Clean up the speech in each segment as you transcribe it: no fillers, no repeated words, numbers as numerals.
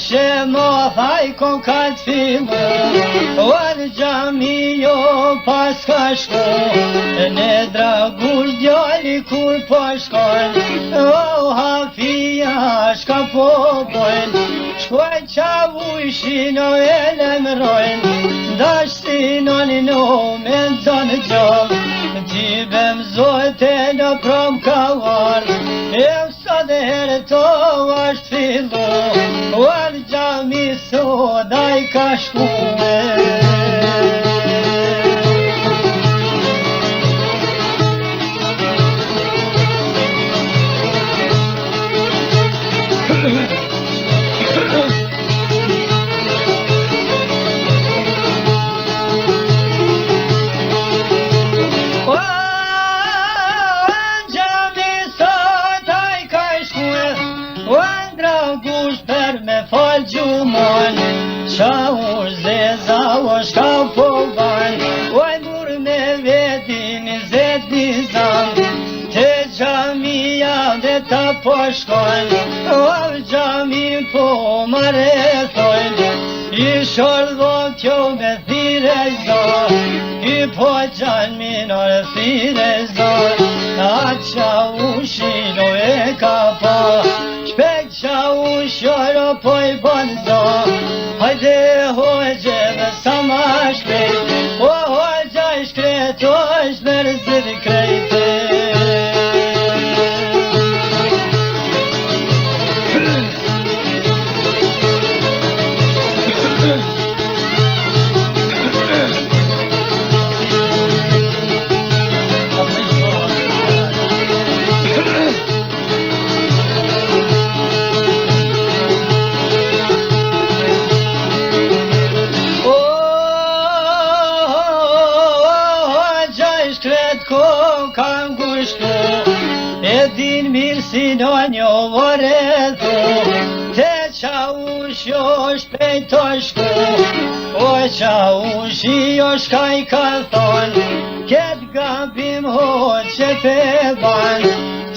Veshe mo fai con calzimo, gjami jo pas ka shko, në dragush djali kur po shkon, o hafia shka po bojnë, shkoj qavushin o e lemrojnë, dashtinon no me zonë gjallë, gjibem zote në prom ka varë, e sot herë to është fillu, uar gjami soda i ka shkume. Qaush zeza o shka po ban, oj mur me vetin zet nizam, te gjamia dhe ta po shkon, o gjami po marethojn, i shordho kjo me thire zo, i po gjan minor thire zo, a qaushin o e ka po, shpek qaush joro po i bon zo, hajde hoqe dhe sa ma shpejt, o hoqe i shkret, o shmerzit krejte. Din mirë si në një vërethu, te qaush jo shpejt o shku, o qaush jo shka i ka thonë, ket gabim hoqe pe ban,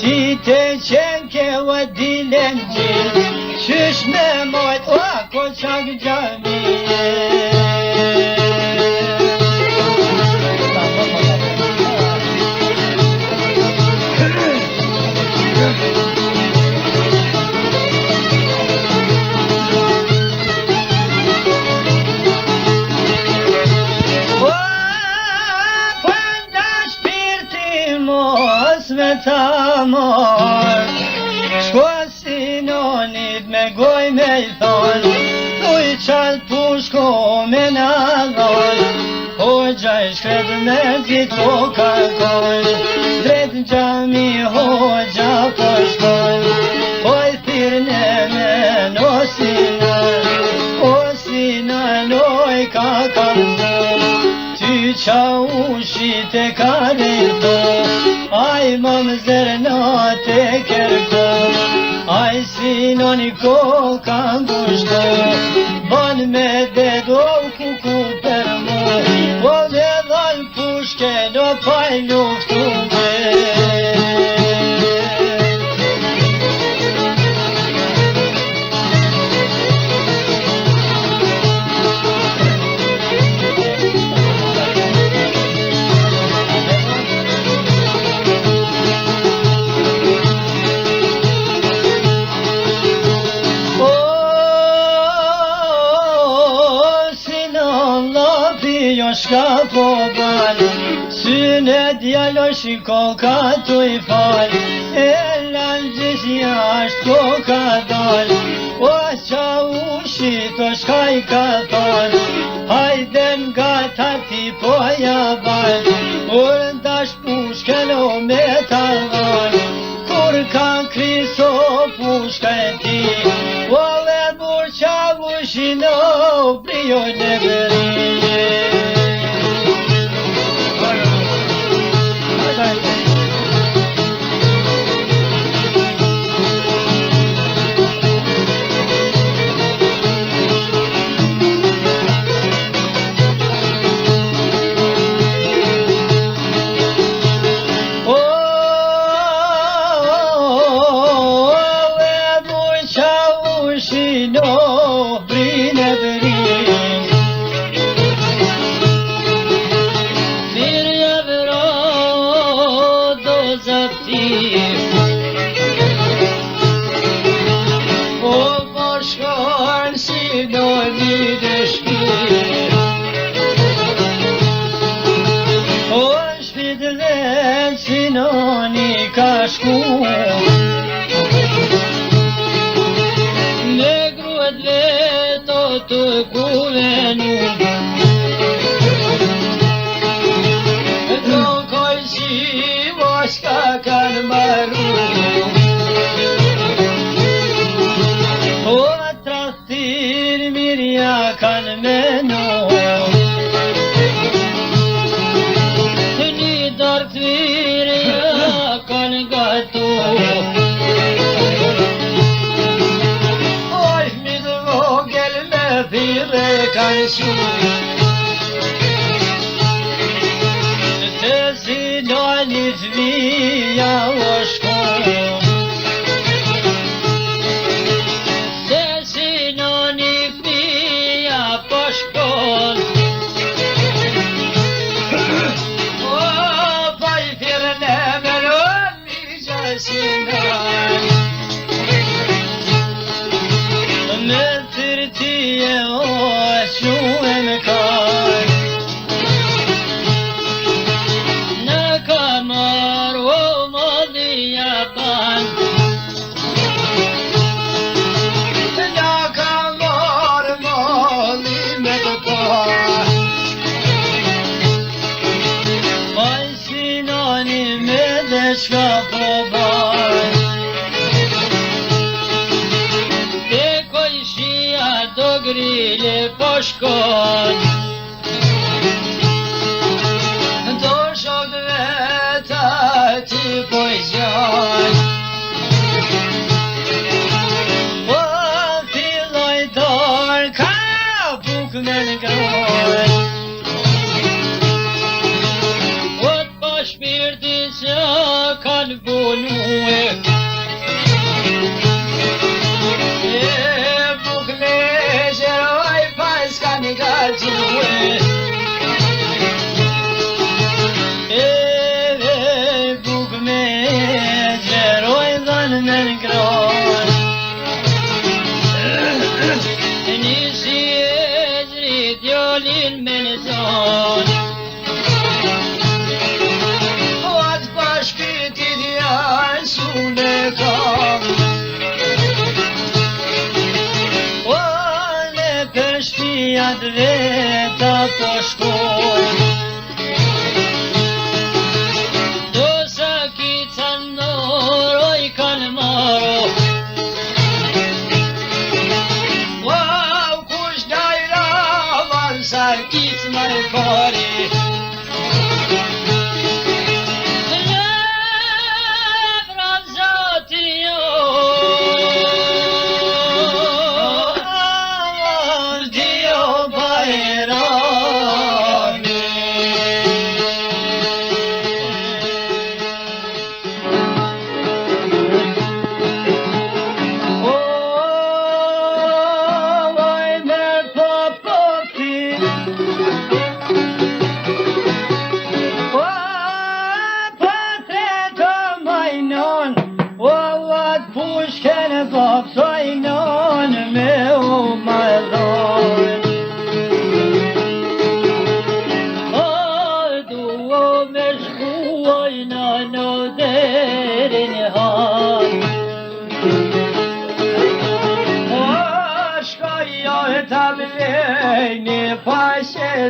ti te qenke o dilen gjil, qysh me mojt o ko qak gjamije. Ta mor, shko sinonit me goj me i thon, tu i qal pushko me nadhon, hoxha i shkret me zit po kakon, drejt në gjami hoxha po shkon, po i thirne me no sinan, o i kakon, ty qaushit e ka rejto, aj mam zërna te kërko, aj sinoni ko kanë gushto, ban me dedo kuku për mu, po me dhal pushke në paj luftu me. Shka po ban, syne djalo shiko ka tu i fal, e lan gjish jasht ko ka dal, o qaushi to shka i ka thon, hajden gata ti po ja bal, kur ndash pushken o me talon, kur kan kriso pushka e ti, o le bur qaushi no brio ne beri. shku me gruet veto të kuvenu trokoj si moshka kanë maru o trastir mirja kanë menu një dark virja kanë gatu oj mi të vogel me thire kanë shu të sinonit vija o shko të sinonit vija po shkon o poj thire ne meron mi gjasinan me tërtije o shuem kan në kamar o modhja ban në kamar modhi me të pan oj sinoni me dhe shka po ban do grile po shkon do shok veta ti po zjan o filloj dor ka buk me në groj o t'po shpirti që kanë bunue buk me gjeroj dhan me në gron nisi e zri djolin me në zon o atë pashpitit janë sune kam o në përshpijat veta po shkon Sarkis mai fare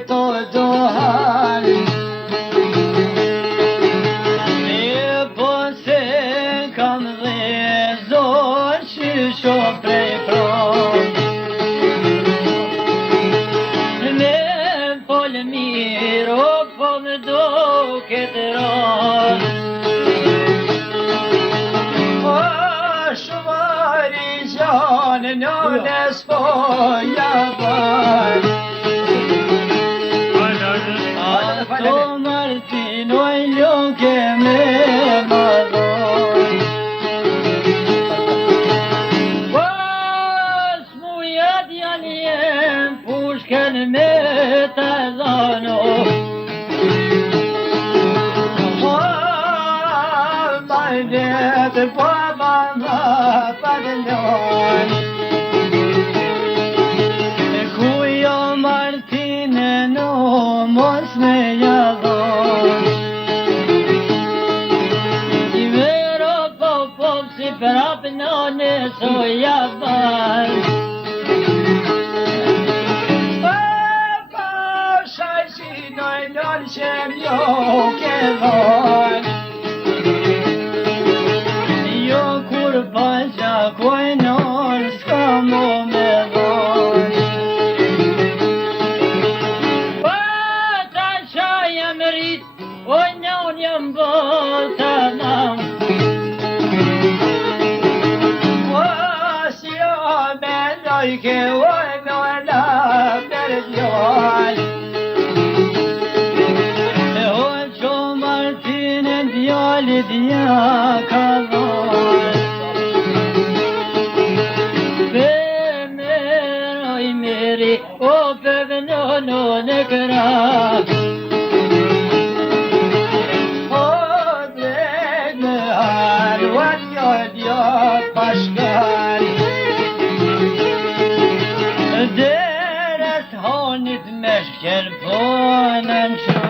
to dohan e po se kam dhe zor shisho prej prom me pol miro po më do këtë ron o shvari gjanë nënes po jaban Ato Martino e lo che me madon Was mujad janiem pushken me tazano Mai det po bamba padnon Kujo Martine no mos me jadon I vero që m'jo ke dhon. Jo kur pa gjakojnon s'ka mo me dhon. Pa ta qa jam rrit, oj non jam bota nam. Si jo me lojke, oj me ona për djall. Djallit ja ka dhon. Bemeroj meri, o bevnono në krak. O drejt me haruan djall pashkar. Deres honit me shker ponën qan.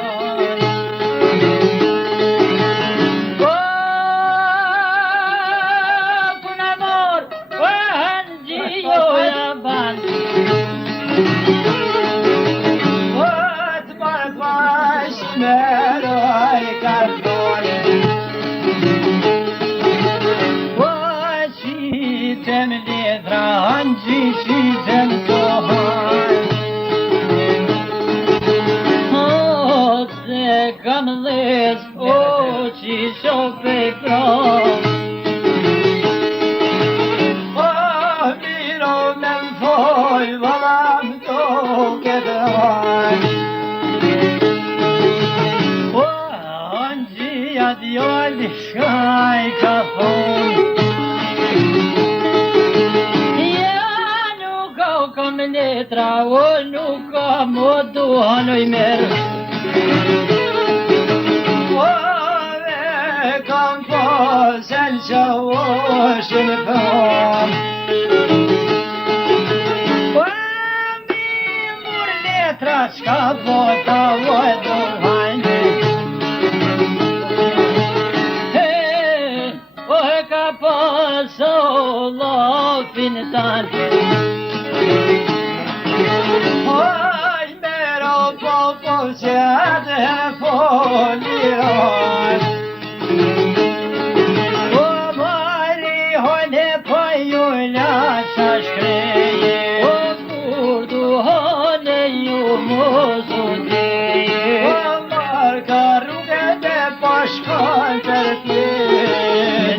Nuk ka mo duhanoj merë. Ove kam posen që oshin pëm. Mi mur letra qka bota oj duhajnë. Oj ka poso lofin tanë. Oj mero popo që atë foliron. O mali hojne po ju laqa shkreje. O kur duhone ju mosu teje. O marka rrugët e pashkon për tje.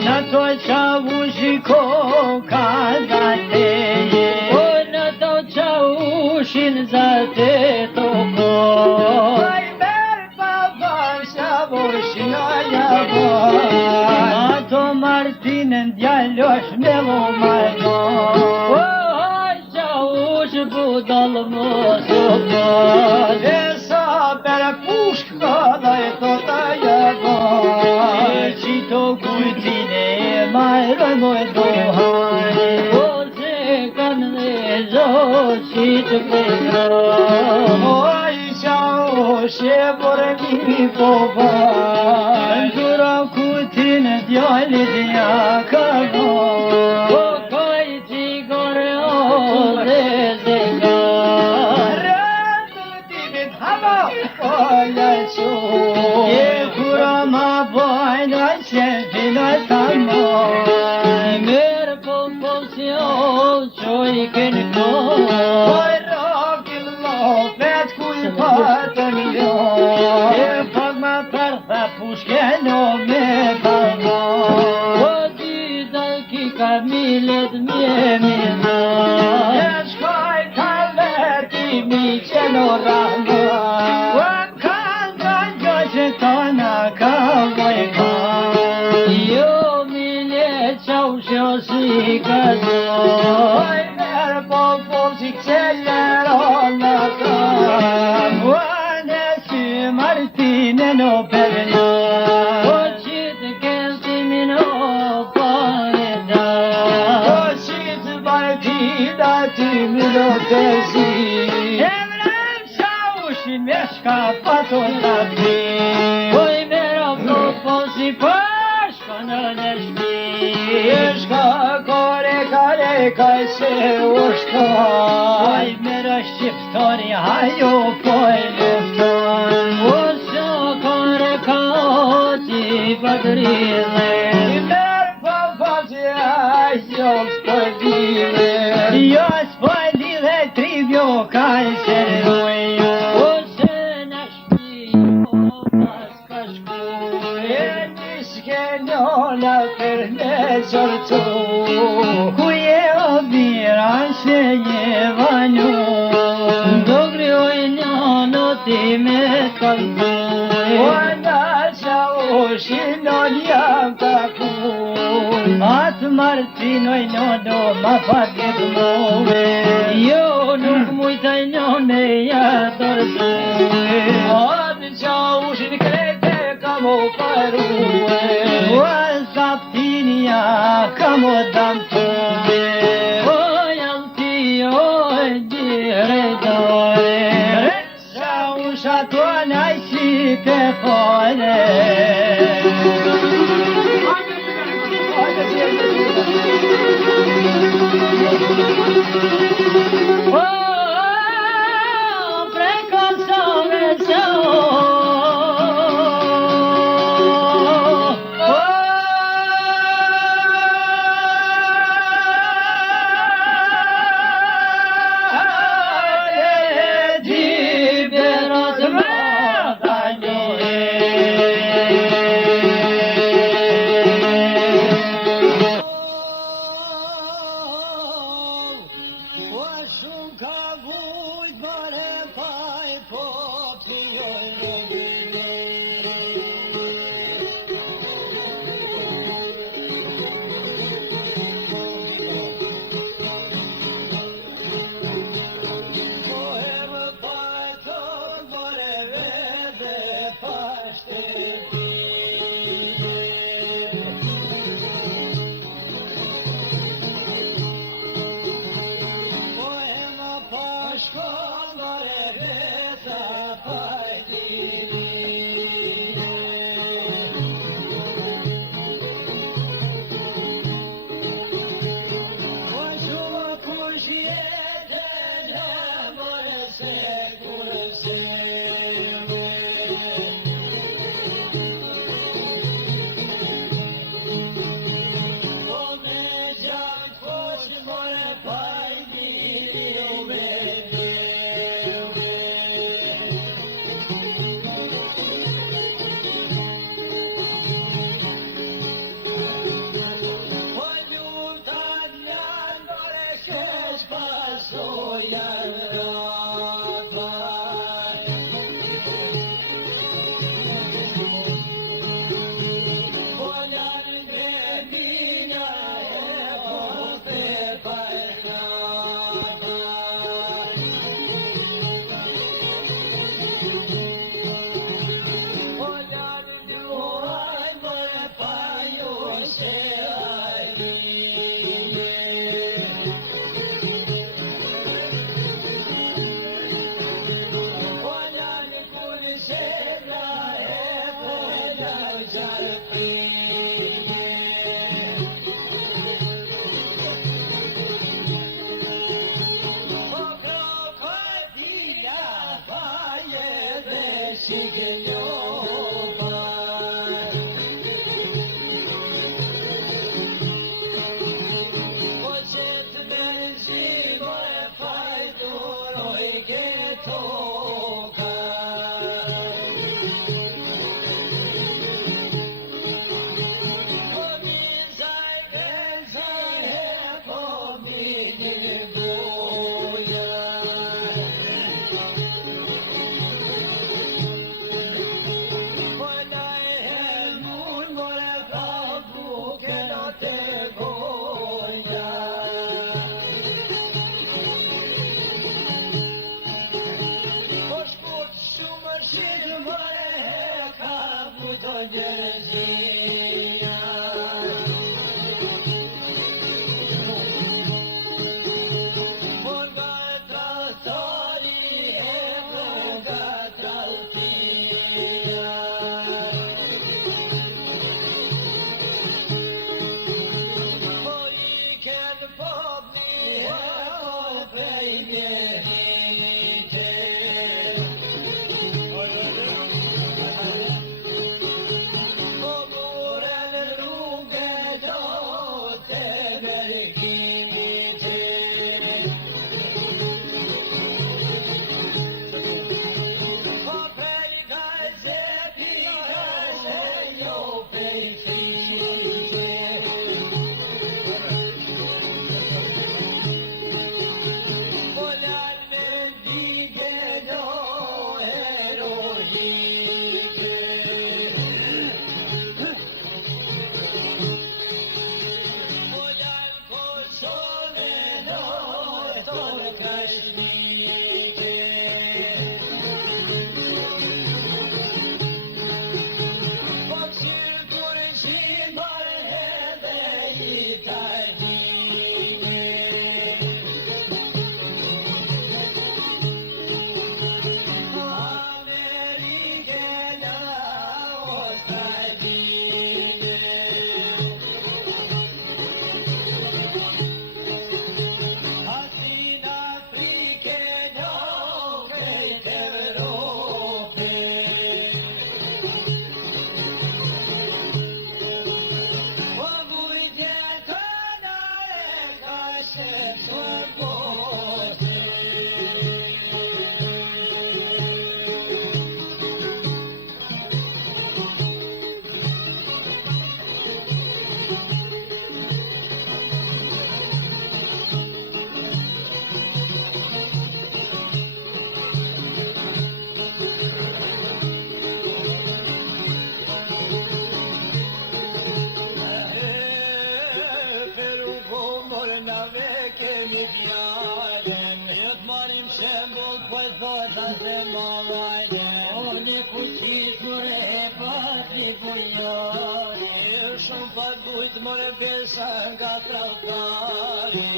Në to qa u shiko ka da teje. Shin zate to ko ai ber baba shavoshin ayabo ato Martinen djalosh me vomajno oj shavush budal mosopo esa ber pushk kada e to tajabo qito kujtine majroj moj dohaj Qit pedro oj qao shepërmi po ban Ndura kutin djallit ja ka dhon O kaj qikore o dhe zegar Rëndu timit hama o laqo E kura ma bajna qepina tamaj Mer po posjo qoj kënko Millet me mina Shkoj kaleti mi qeno rahma Wan kalka gjoj tona kaloj ka Jo millet qau shosi ka zoj Mer popol si qeller ona ka Wan e si Martinen o perna O qit kelti min o pareda Tesi Emrem shaushin meshka pato tabi Oj mero proposi pashka në neshmi Eshka kore kare kaj se ushka Oj mero shqiptori hajo po e lufton padrile. I merë pa faqja, jo s'pëdile. Jo s'pëdile, tribjo ka i shërrujo. Ose në shpi, o pas ka shku. E nishke njona për me qortu. Ku je o bira se je vanju. Do grijoj njona ti me kaltu. Shinon jam takuj Atë Martinoj nono ma fatit muve Jo nuk mujtaj none ja dorësuj Atë qaushin krete kam o paruve O zaptinja kam o damtuve O jalti o dire dore Qausha tona i si te fore vajne, o një kuqit mëre e patri bujari, shumë pa dujt mëre besa nga travtari.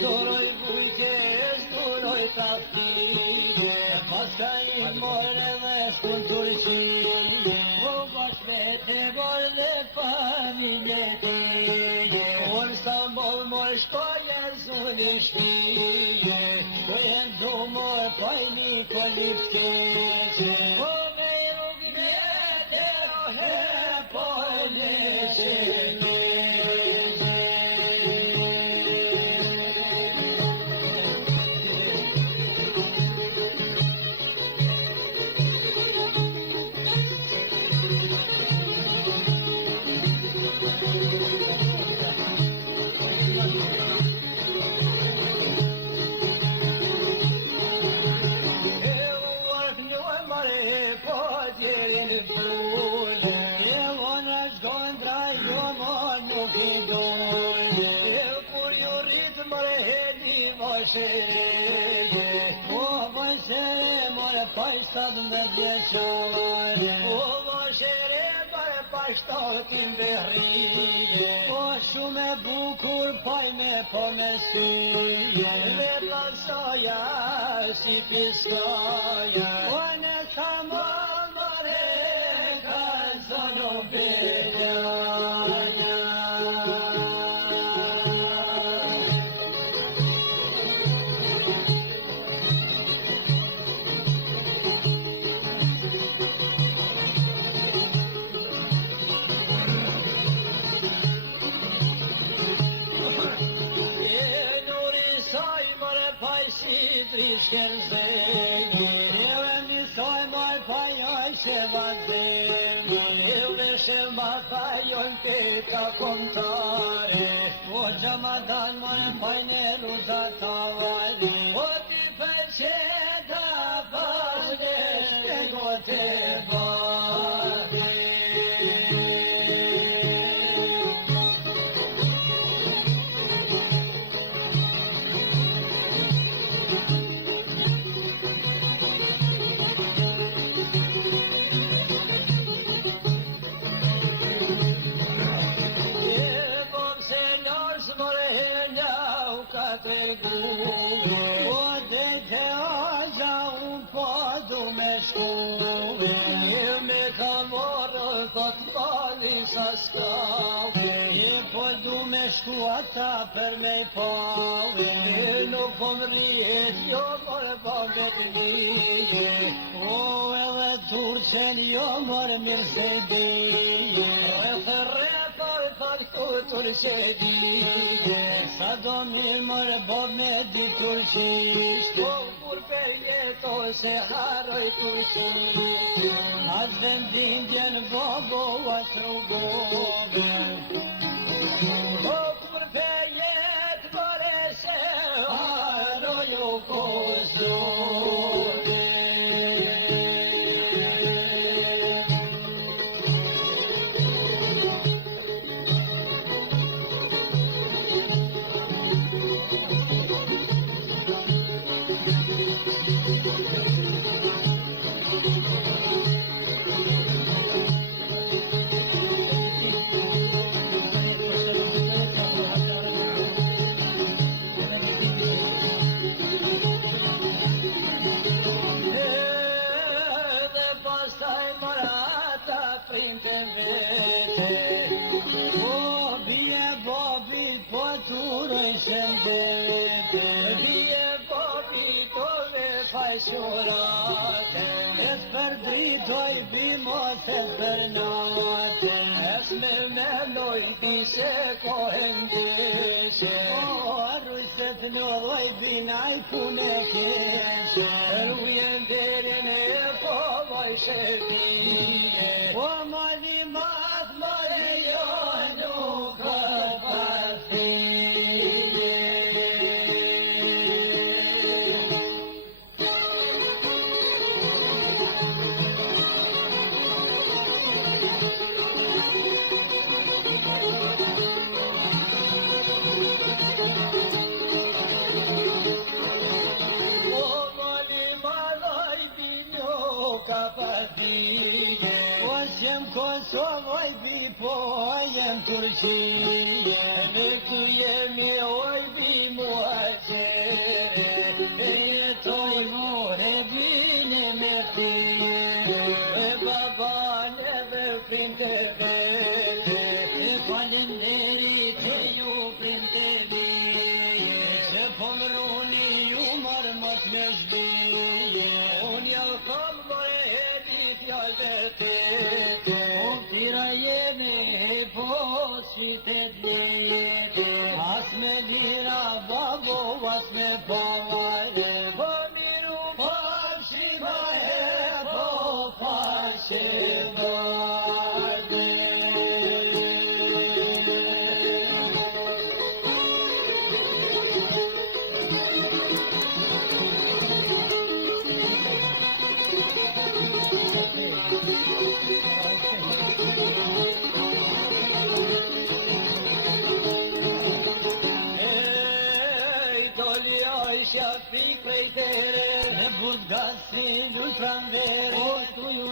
Doroj bujtjes, doroj taftije, paska I more dhe s'kun Turqije, o bashkëte mor dhe familje tije, o në Stambol mor shkoje zuni shtije, o jenë du mor pajni kolipkeqe, o me I rrug njete o he pojneqe. O vajshere more pajstat në djeqare, o vajshere more pajshtatin behrije, o shume bukur pajme po me syje, le plansoja si piskoja, o në samon more kalzono beljaja. Shkenzengi, e misoj moj pajoj që vazemi, e shema pajoj peka komtare, o gjamadan moj pajne ruzatavali, o ti përqeta pashke shkegote bade. O dhe të aza unë po du me shkuve, e me ka morë thot pali sa s'kave, e po du me shku ata për me I pave, e nuk po më rjet jo mërë po me t'lije, o edhe Turqen jo mërë mirë se dije, e thërre për këtur që dije, sa do mirë mërë bob me di turqisht, po kur për jeto se haroj turqisht, as dhe m'dindjen bobo as rrugove, po kur për jet mërë se haroj u kozove. Shëndete, bie popi tove fajshurate, es për dritoj bimos es për nate, es me meloj bise kohen deshe, o arrujse të nëlloj binaj pune keshe, rrujen derin e po vajshe bije, o mali mat mali jo nuk përpati. Zapatije, jem Kosovoj bi po jem Turqije, në këtu jemi oj bi muaqere, e jetoj more vine me tije, e baban edhe printe vete, e falenderit të ju printe vije, që po më runi ju marë mas me zbije, unë ja kam more hedi fjallë vete, tira jemi po qytet lete, as me lira babo, as me pavare, po miru pashima e po pashima. Shafi preitere, ne budgasi lutranvere, o tu ju.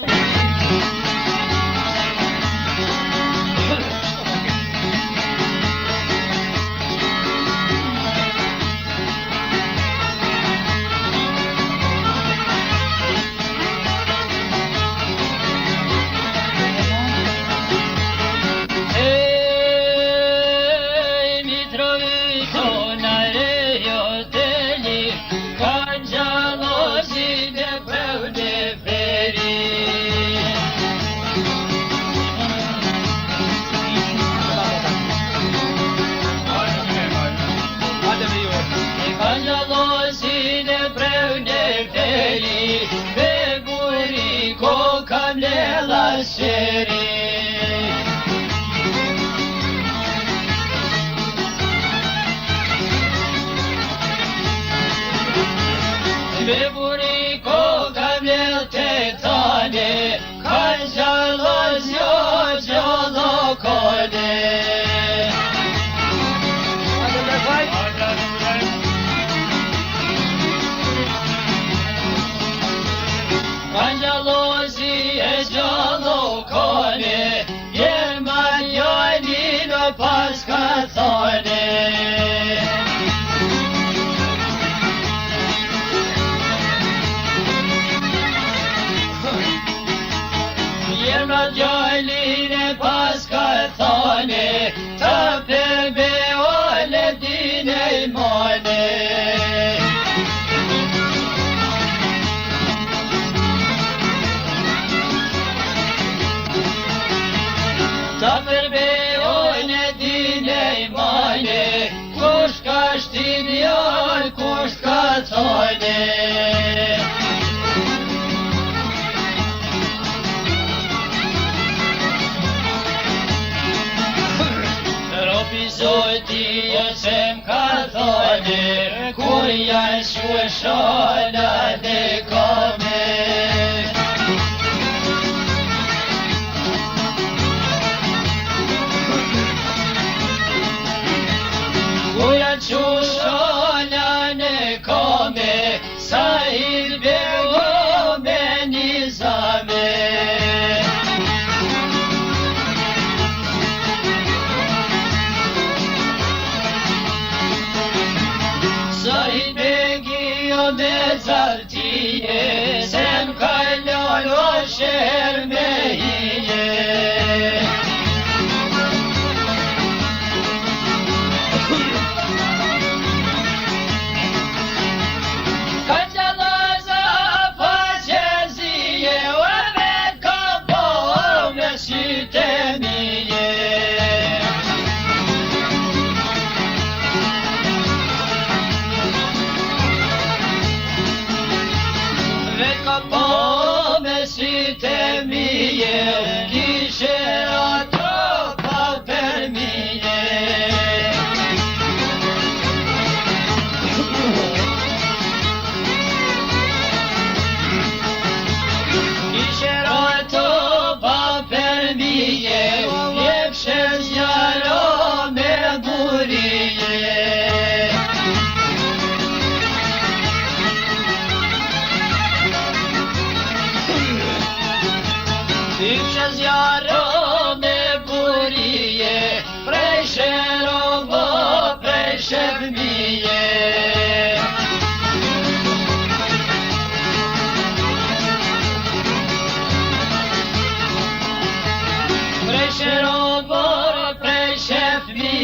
Me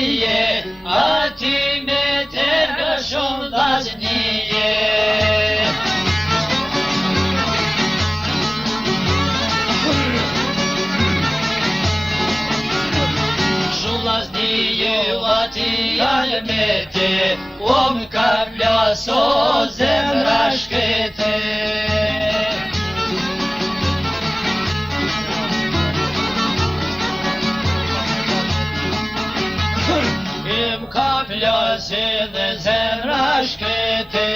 dije, ati me të nga shumë vazhnije. Shullas dije, ati almete, om ka plaso zemra shkete. Im ka plase dhe zemra shkete.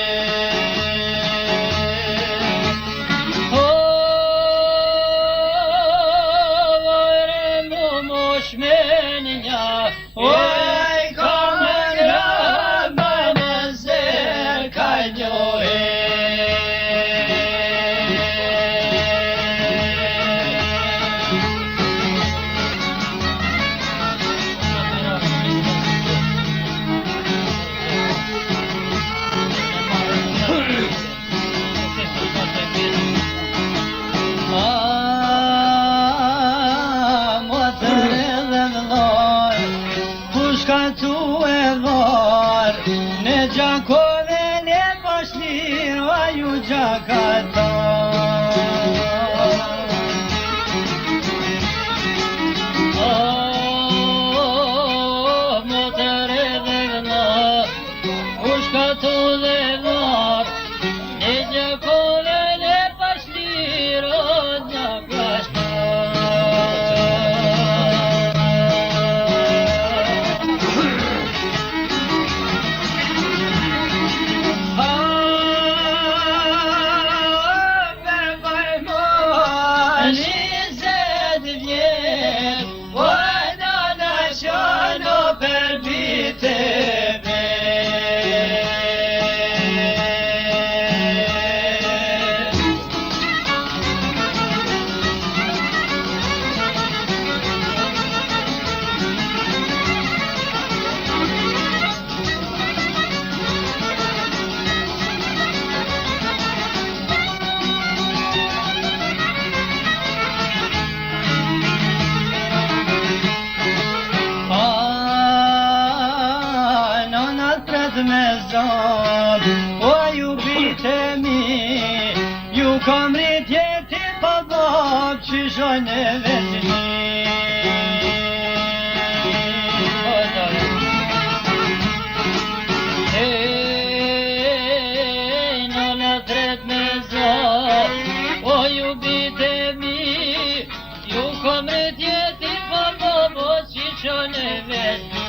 Vajre mu moshmenja, oj ka më nga më zer ka njohe. Gjakovën e pashlir, aju Gjakata. Motër e dhe gënar, kush ka tu dhe gënar, ne Gjakovën e pashlir, o Gjakata. Me zon, o ju bite mi, ju kam rritje ti pa bab, që shojnë e vetëmi. Në në tret me zon, o ju bite mi, ju kam rritje ti pa bab, që shojnë e vetëmi.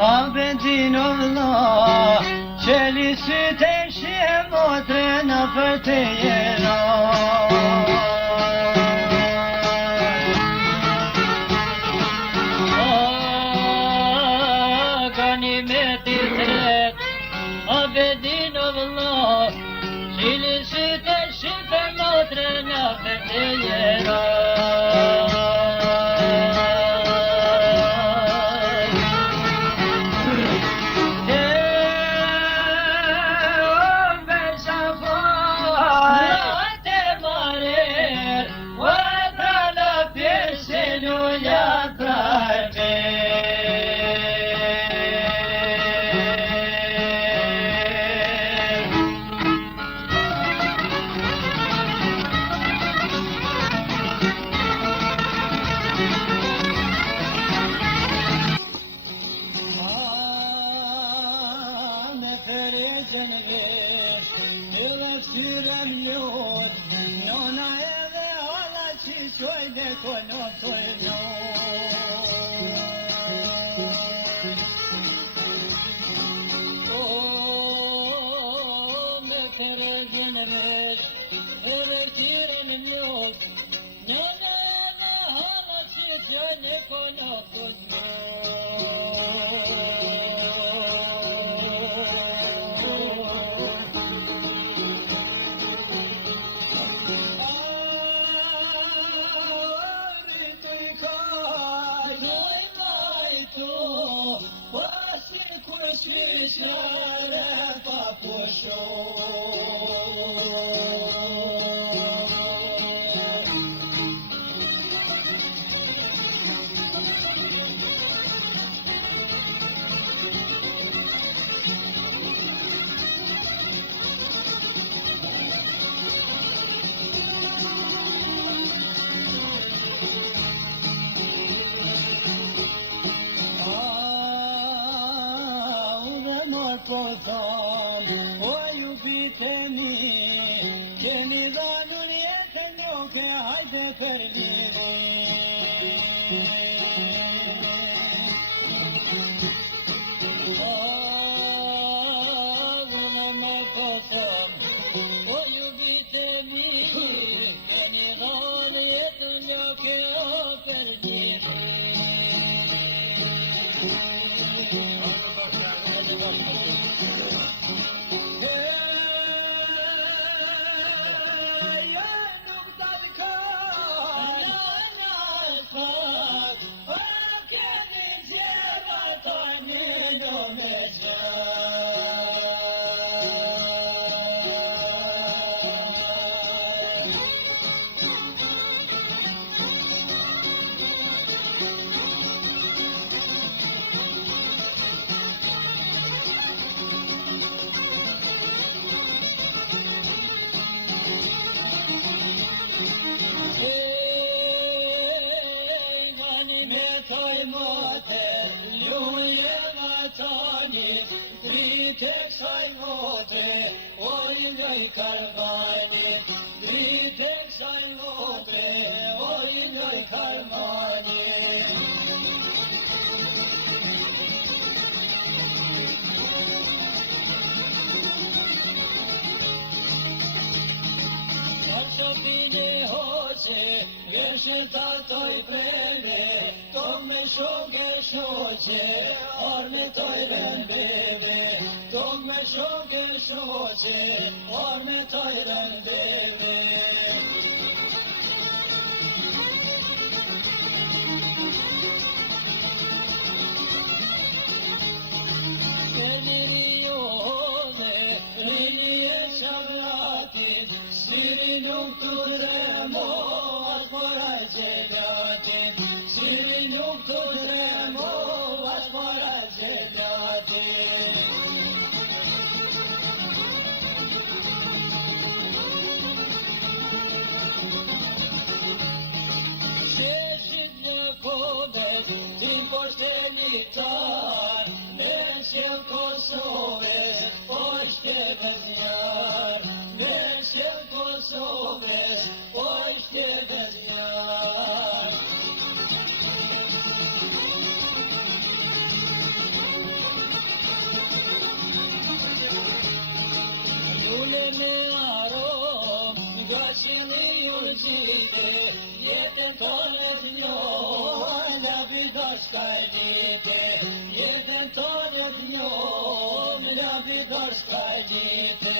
Abedin Allah, çeli süt eşeğe modrena fırtıyera. Ganimet itret, abedin Allah, çeli süt eşeğe modrena fırtıyera. qoj dhe konotoj me përëzën e vesh, edhe tyren e mjot, një hala që qoj dhe konotoj Śmieszne papuszą. O iubite-mi, ce mi dă jetën jote, hajde për Unë më pësëm, o iubite-mi, ce mi dă jetën jote, për Dritë kësaj mote, o i njoj karmani. Dritë kësaj mote, o i njoj karmani. Shopine hoqe, gëshën tatoj prene, to me shoke shoqe, orme toj rëndeve. To me shoke shoqe, orme toj rëndeve. Nuk të dremo, as mora gjelatin. Siri nuk të dremo, as mora gjelatin. Sheshit në kodet, ti poshtelitar, me qëllë Kosovës, poshte vëzjar. Me qëllë Kosovës, poshte vëzjar. Jule me arom, nga qëni urgjite, jetën tonë të njohë, nga bidashka e lite. Jetën tonë të njohë, nga bidashka e lite.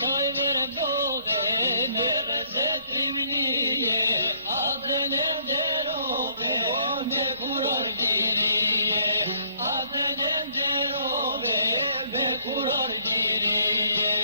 Toj verbove, me rëzet krimnije, adën e nderove, o me kurar gjirije. Adën e nderove, me kurar gjirije.